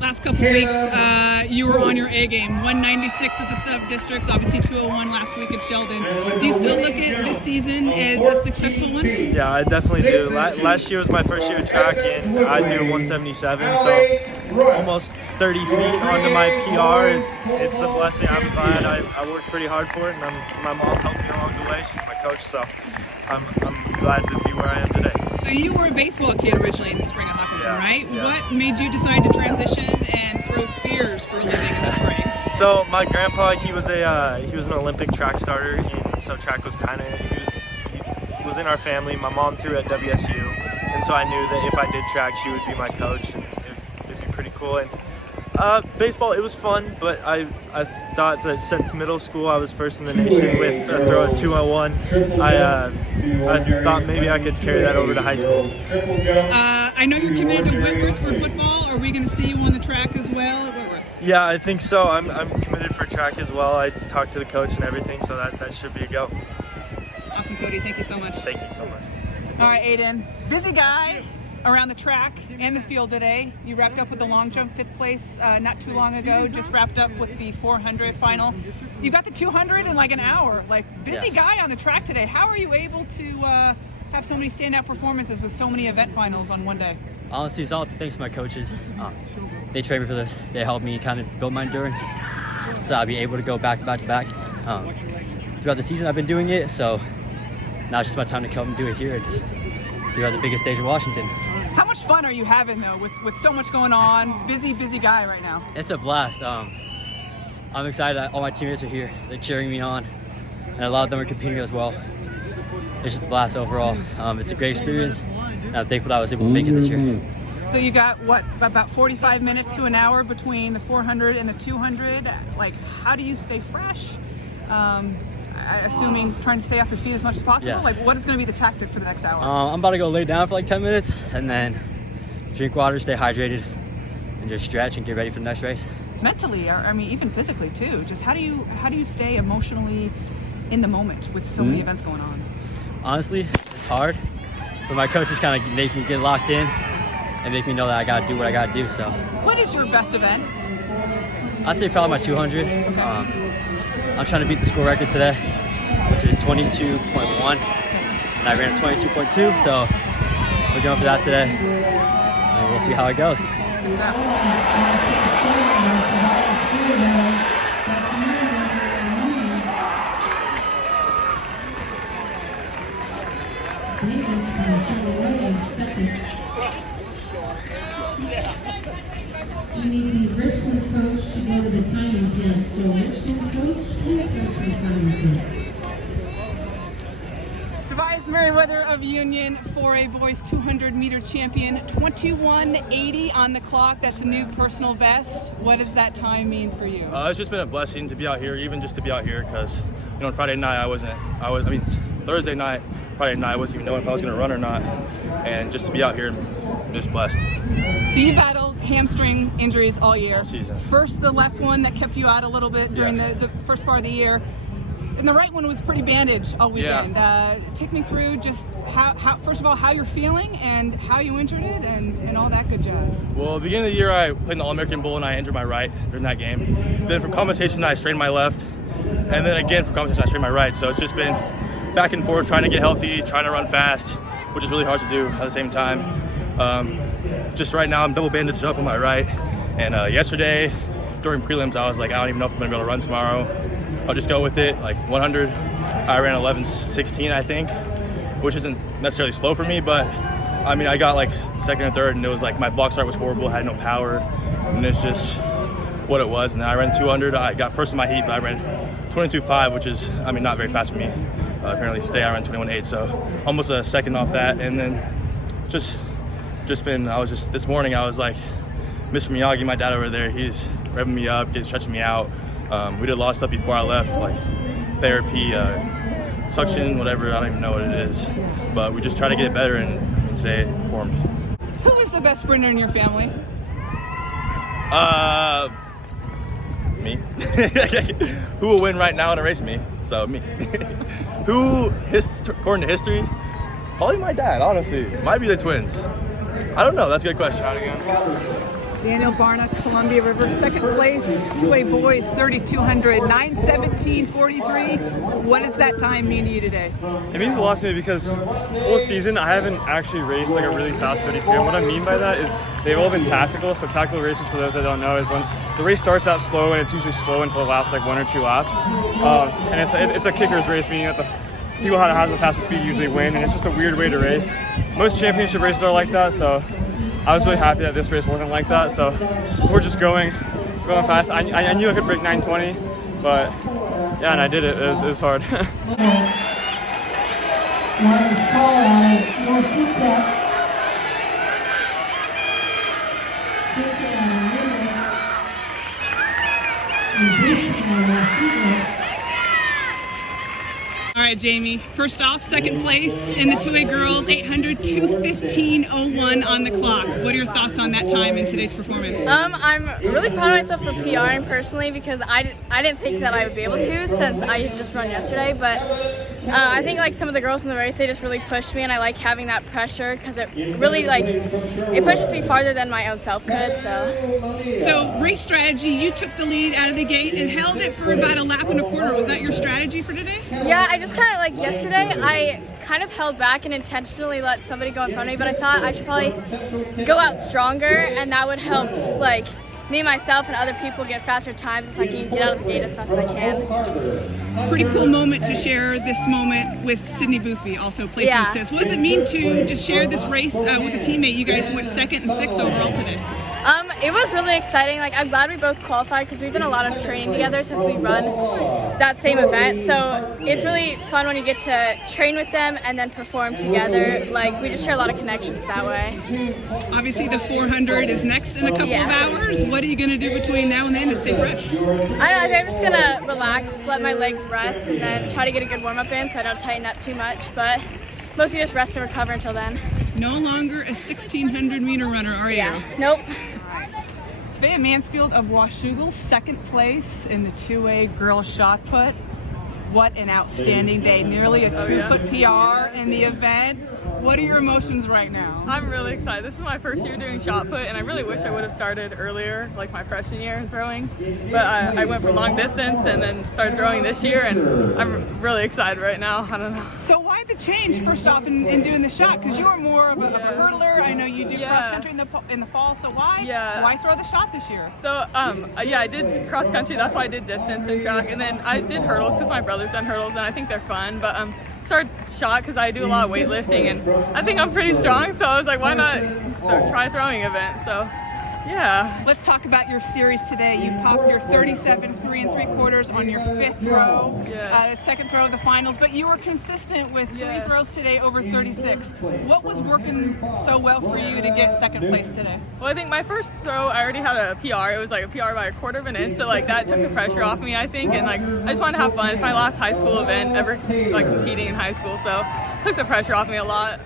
Last couple weeks, you were on your A game. 196 at the sub-districts, obviously 201 last week at Sheldon. Do you still look at this season as a successful one? Yeah, I definitely do. Last year was my first year of track, and I do 177, so almost 30 feet onto my PR. It's a blessing. I'm glad I worked pretty hard for it, and my mom helped me along the way. She's my coach, so I'm glad to be where I am today. So you were a baseball kid originally in the spring of Hopkinton, right? Yeah. What made you decide to transition and throw spears for a living in the spring? So my grandpa, he was an Olympic track starter, and so track was he was in our family. My mom threw at WSU, and so I knew that if I did track, she would be my coach, and it would be pretty cool. And baseball, it was fun, but I thought that since middle school I was first in the nation with a throw at 201. I thought maybe I could carry that over to high school. I know you're committed to Whitworth for football. Are we going to see you on the track as well at Whitworth? Yeah, I think so. I'm committed for track as well. I talked to the coach and everything, so that should be a go. Awesome, Cody. Thank you so much. Thank you so much. All right, Aiden. Busy guy around the track and the field today. You wrapped up with the long jump, 5th place not too long ago. Just wrapped up with the 400 final. You got the 200 in like an hour. Like, busy guy on the track today. How are you able to have so many standout performances with so many event finals on one day? Honestly, it's all thanks to my coaches. They trained me for this. They helped me kind of build my endurance, so I'll be able to go back to back to back. Throughout the season, I've been doing it, so now it's just my time to come and do it here and just do it at the biggest stage in Washington. How much fun are you having though with so much going on? Busy guy right now. It's a blast. I'm excited that all my teammates are here. They're cheering me on, and a lot of them are competing as well. It's just a blast overall. It's a great experience, and I'm thankful that I was able to make it this year. So you got what, about 45 minutes to an hour between the 400 and the 200. Like, how do you stay fresh? Assuming trying to stay off your feet as much as possible. Yeah. Like, what is going to be the tactic for the next hour? I'm about to go lay down for like 10 minutes and then drink water, stay hydrated, and just stretch and get ready for the next race. Mentally, I mean, even physically too. Just how do you stay emotionally in the moment with so many events going on? Honestly, it's hard, but my coaches kind of make me get locked in and make me know that I got to do what I got to do. So, what is your best event? I'd say probably my 200. I'm trying to beat the school record today, which is 22.1, and I ran a 22.2, so we're going for that today, and we'll see how it goes. We need the Richland coach to go to the timing tent. So Richland coach, please go to the timing tent. Tobias Merriweather of Union, 4A boys 200-meter champion, 21:80 on the clock. That's a new personal best. What does that time mean for you? It's just been a blessing to be out here, even just to be out here, because on Friday night Thursday night, Friday night I wasn't even knowing if I was going to run or not, and just to be out here, I'm just blessed. So you battled hamstring injuries all year. All season. First, the left one that kept you out a little bit during the first part of the year. And the right one was pretty bandaged all weekend. Take me through just how first of all, how you're feeling and how you injured it and all that good jazz. Well, at the beginning of the year, I played in the All-American Bowl and I injured my right during that game. Then for compensation, I strained my left. And then again for compensation, I strained my right. So it's just been back and forth, trying to get healthy, trying to run fast, which is really hard to do at the same time. Just right now, I'm double bandaged up on my right. And yesterday, during prelims, I was like, I don't even know if I'm gonna be able to run tomorrow. I'll just go with it. Like 100, I ran 11:16, I think, which isn't necessarily slow for me, but I mean, I got like second or third, and it was like my block start was horrible, I had no power, and it's just what it was. And then I ran 200, I got first in my heat, but I ran 22.5, which is, I mean, not very fast for me. Apparently today I ran 21.8, so almost a second off that. And then this morning I was like, Mr. Miyagi, my dad over there, he's revving me up, stretching me out. We did a lot of stuff before I left, like therapy, suction, whatever, I don't even know what it is. But we just try to get it better, and today it performed. Who is the best sprinter in your family? Me. Who will win right now in a race? Me. So me. Who, according to history, probably my dad, honestly. Might be the twins. I don't know. That's a good question. Daniel Barna, Columbia River, second place, 2A boys, 3,200, 9:17:43. What does that time mean to you today? It means a lot to me because this whole season I haven't actually raced like a really fast 32. And what I mean by that is they've all been tactical. So tactical races, for those that don't know, is when the race starts out slow and it's usually slow until it lasts like 1 or 2 laps. And it's a kicker's race, meaning that the people that have the fastest speed usually win, and it's just a weird way to race. Most championship races are like that, so I was really happy that this race wasn't like that. So we're just going fast. I knew I could break 9:20, but yeah, and I did it. It was hard. Marcus Carlisle, your feet up. All right, Jamie. First off, second place in the 2A girls, 800, 2:15:01 on the clock. What are your thoughts on that time in today's performance? I'm really proud of myself for PRing personally because I didn't think that I would be able to since I had just run yesterday, but I think like some of the girls in the race, they just really pushed me, and I like having that pressure because it really it pushes me farther than my own self could. So race strategy, you took the lead out of the gate and held it for about a lap and a quarter. Was that your strategy for today? Yeah, I just kind of like yesterday, I kind of held back and intentionally let somebody go in front of me, but I thought I should probably go out stronger, and that would help like me, myself, and other people get faster times if I can get out of the gate as fast as I can. Pretty cool moment to share this moment with Sydney Boothby, also placed in assists. What does it mean to just share this race with a teammate? You guys went 2nd and 6th overall today. It was really exciting. Like, I'm glad we both qualified because we've done a lot of training together since we run that same event. So it's really fun when you get to train with them and then perform together. Like, we just share a lot of connections that way. Obviously, the 400 is next in a couple of hours. What are you going to do between now and then to stay fresh? I don't know. I think I'm just going to relax, let my legs rest, and then try to get a good warm-up in so I don't tighten up too much. But mostly just rest and recover until then. No longer a 1,600-meter runner, are you? Yeah. Nope. Svea Mansfield of Washougal, second place in the 2A girls shot put. What an outstanding day. Nearly a 2-foot PR in the event. What are your emotions right now? I'm really excited. This is my first year doing shot put, and I really wish I would have started earlier, like my freshman year in throwing. But I went for long distance and then started throwing this year, and I'm really excited right now. I don't know. So why the change, first off, in doing the shot? Because you are more of a hurdler. I know you do cross country in the fall, so why throw the shot this year? So, I did cross country. That's why I did distance and track. And then I did hurdles because my brother's done hurdles, and I think they're fun. But started shot because I do a lot of weightlifting, and I think I'm pretty strong, so I was like, why not try a throwing event? So yeah. Let's talk about your series today. You popped your 37 3 3/4 on your 5th throw, second throw of the finals, but you were consistent with 3 throws today over 36. What was working so well for you to get second place today? Well, I think my first throw, I already had a PR. It was like a PR by 1/4 of an inch, so like that took the pressure off me, I think, and like I just wanted to have fun. It's my last high school event ever like competing in high school, so it took the pressure off me a lot.